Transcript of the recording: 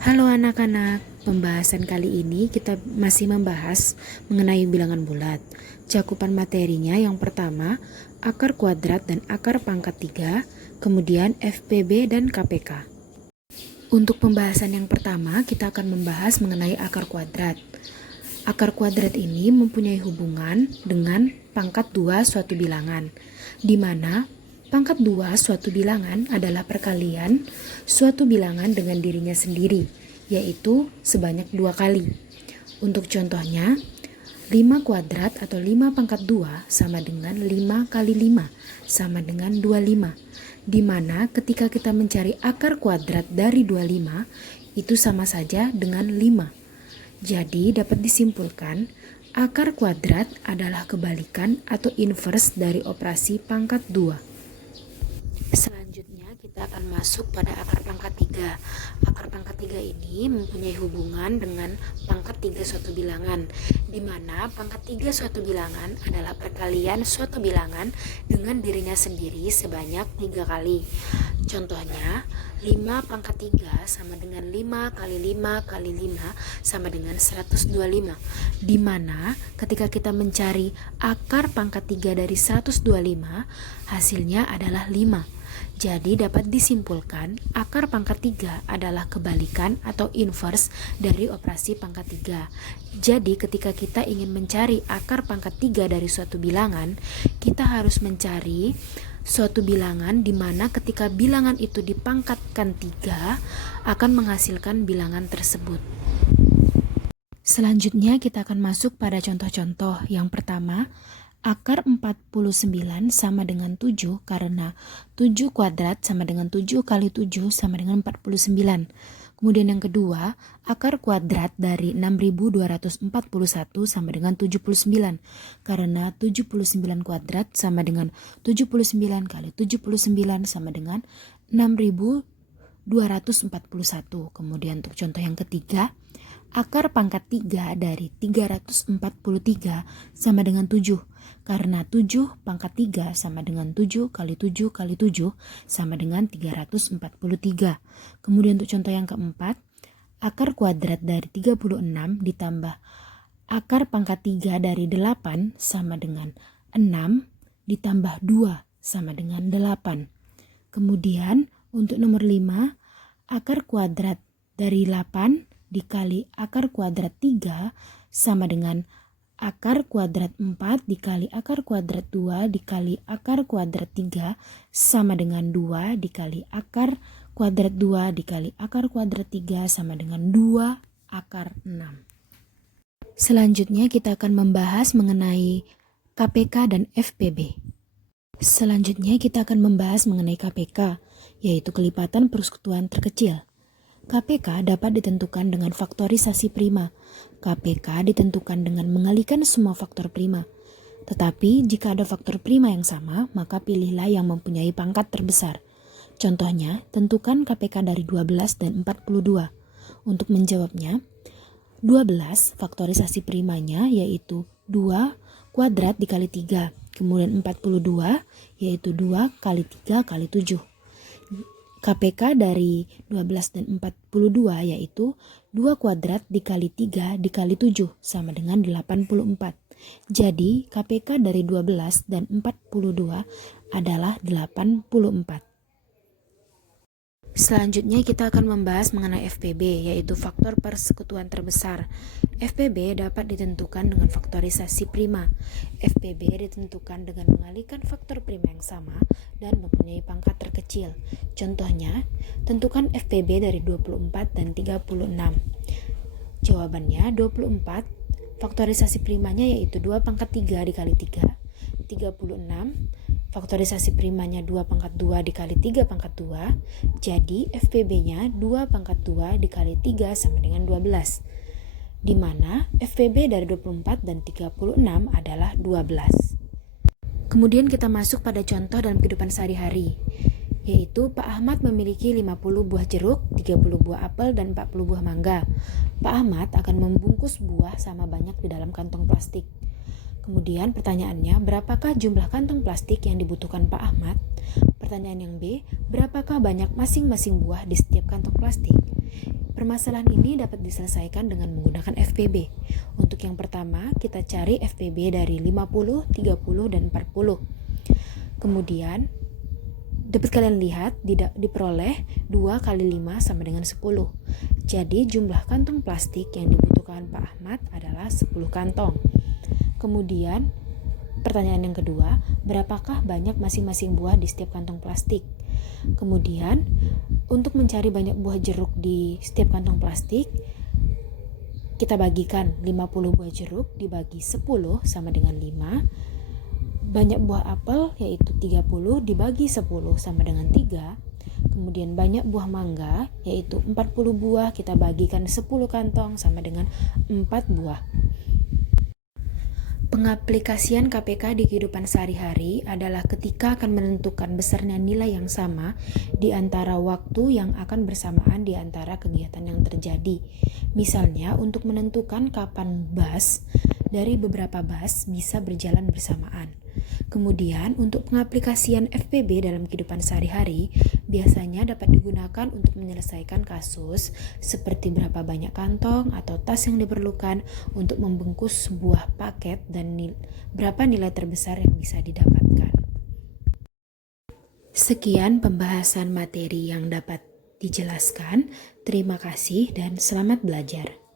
Halo anak-anak, pembahasan kali ini kita masih membahas mengenai bilangan bulat. Cakupan materinya yang pertama, akar kuadrat dan akar pangkat 3, kemudian FPB dan KPK. Untuk pembahasan yang pertama, kita akan membahas mengenai akar kuadrat. Akar kuadrat ini mempunyai hubungan dengan pangkat 2 suatu bilangan, di mana pangkat 2 suatu bilangan adalah perkalian suatu bilangan dengan dirinya sendiri, yaitu sebanyak 2 kali. Untuk contohnya, 5 kuadrat atau 5 pangkat 2 sama dengan 5 kali 5 sama dengan 25, di mana ketika kita mencari akar kuadrat dari 25, itu sama saja dengan 5. Jadi dapat disimpulkan, akar kuadrat adalah kebalikan atau inverse dari operasi pangkat 2. Selanjutnya kita akan masuk pada akar pangkat 3. Akar pangkat 3 ini mempunyai hubungan dengan pangkat 3 suatu bilangan, di mana pangkat 3 suatu bilangan adalah perkalian suatu bilangan dengan dirinya sendiri sebanyak 3 kali. Contohnya, 5 pangkat 3 sama dengan 5 kali 5 kali 5 sama dengan 125, di mana ketika kita mencari akar pangkat 3 dari 125, hasilnya adalah 5. Jadi dapat disimpulkan akar pangkat 3 adalah kebalikan atau inverse dari operasi pangkat 3. Jadi ketika kita ingin mencari akar pangkat 3 dari suatu bilangan, kita harus mencari suatu bilangan di mana ketika bilangan itu dipangkatkan 3 akan menghasilkan bilangan tersebut. Selanjutnya kita akan masuk pada contoh-contoh. Yang pertama, akar 49 sama dengan 7 karena 7 kuadrat sama dengan 7 kali 7 sama dengan 49. Kemudian yang kedua, akar kuadrat dari 6241 sama dengan 79 karena 79 kuadrat sama dengan 79 kali 79 sama dengan 6241. Kemudian untuk contoh yang ketiga, akar pangkat 3 dari 343 sama dengan 7 karena 7 pangkat 3 sama dengan 7 kali 7 kali 7 sama dengan 343. Kemudian untuk contoh yang keempat, akar kuadrat dari 36 ditambah akar pangkat 3 dari 8 sama dengan 6 ditambah 2 sama dengan 8. Kemudian untuk nomor 5, akar kuadrat dari 8 dikali akar kuadrat 3 sama dengan akar kuadrat 4 dikali akar kuadrat 2 dikali akar kuadrat 3 sama dengan 2 dikali akar kuadrat 2 dikali akar kuadrat 3 sama dengan 2 akar 6. Selanjutnya kita akan membahas mengenai KPK dan FPB. Selanjutnya kita akan membahas mengenai KPK, yaitu kelipatan persekutuan terkecil. KPK dapat ditentukan dengan faktorisasi prima. KPK ditentukan dengan mengalikan semua faktor prima. Tetapi jika ada faktor prima yang sama, maka pilihlah yang mempunyai pangkat terbesar. Contohnya, tentukan KPK dari 12 dan 42. Untuk menjawabnya, 12 faktorisasi primanya yaitu 2 kuadrat dikali 3. Kemudian 42 yaitu 2 kali 3 kali 7. KPK dari 12 dan 42 yaitu 2 kuadrat dikali 3 dikali 7 sama dengan 84. Jadi KPK dari 12 dan 42 adalah 84. Selanjutnya kita akan membahas mengenai FPB, yaitu faktor persekutuan terbesar. FPB dapat ditentukan dengan faktorisasi prima. FPB ditentukan dengan mengalihkan faktor prima yang sama dan mempunyai pangkat terkecil. Contohnya, tentukan FPB dari 24 dan 36. Jawabannya 24, faktorisasi primanya yaitu 2 pangkat 3 dikali 3, 36. Faktorisasi primanya 2 pangkat 2 dikali 3 pangkat 2, jadi FPB-nya 2 pangkat 2 dikali 3 sama dengan 12, di mana FPB dari 24 dan 36 adalah 12. Kemudian kita masuk pada contoh dalam kehidupan sehari-hari, yaitu Pak Ahmad memiliki 50 buah jeruk, 30 buah apel, dan 40 buah mangga. Pak Ahmad akan membungkus buah sama banyak di dalam kantong plastik. Kemudian pertanyaannya, berapakah jumlah kantong plastik yang dibutuhkan Pak Ahmad? Pertanyaan yang B, berapakah banyak masing-masing buah di setiap kantong plastik? Permasalahan ini dapat diselesaikan dengan menggunakan FPB. Untuk yang pertama, kita cari FPB dari 50, 30, dan 40. Kemudian, dapat kalian lihat diperoleh 2 kali 5 sama dengan 10. Jadi, jumlah kantong plastik yang dibutuhkan Pak Ahmad adalah 10 kantong. Kemudian, pertanyaan yang kedua, berapakah banyak masing-masing buah di setiap kantong plastik? Kemudian, untuk mencari banyak buah jeruk di setiap kantong plastik, kita bagikan 50 buah jeruk dibagi 10 sama dengan 5. Banyak buah apel yaitu 30 dibagi 10 sama dengan 3. Kemudian banyak buah mangga yaitu 40 buah kita bagikan 10 kantong sama dengan 4 buah. Pengaplikasian KPK di kehidupan sehari-hari adalah ketika akan menentukan besarnya nilai yang sama di antara waktu yang akan bersamaan di antara kegiatan yang terjadi. Misalnya, untuk menentukan kapan bus dari beberapa bus bisa berjalan bersamaan. Kemudian, untuk pengaplikasian FPB dalam kehidupan sehari-hari, biasanya dapat digunakan untuk menyelesaikan kasus seperti berapa banyak kantong atau tas yang diperlukan untuk membungkus sebuah paket dan berapa nilai terbesar yang bisa didapatkan. Sekian pembahasan materi yang dapat dijelaskan. Terima kasih dan selamat belajar.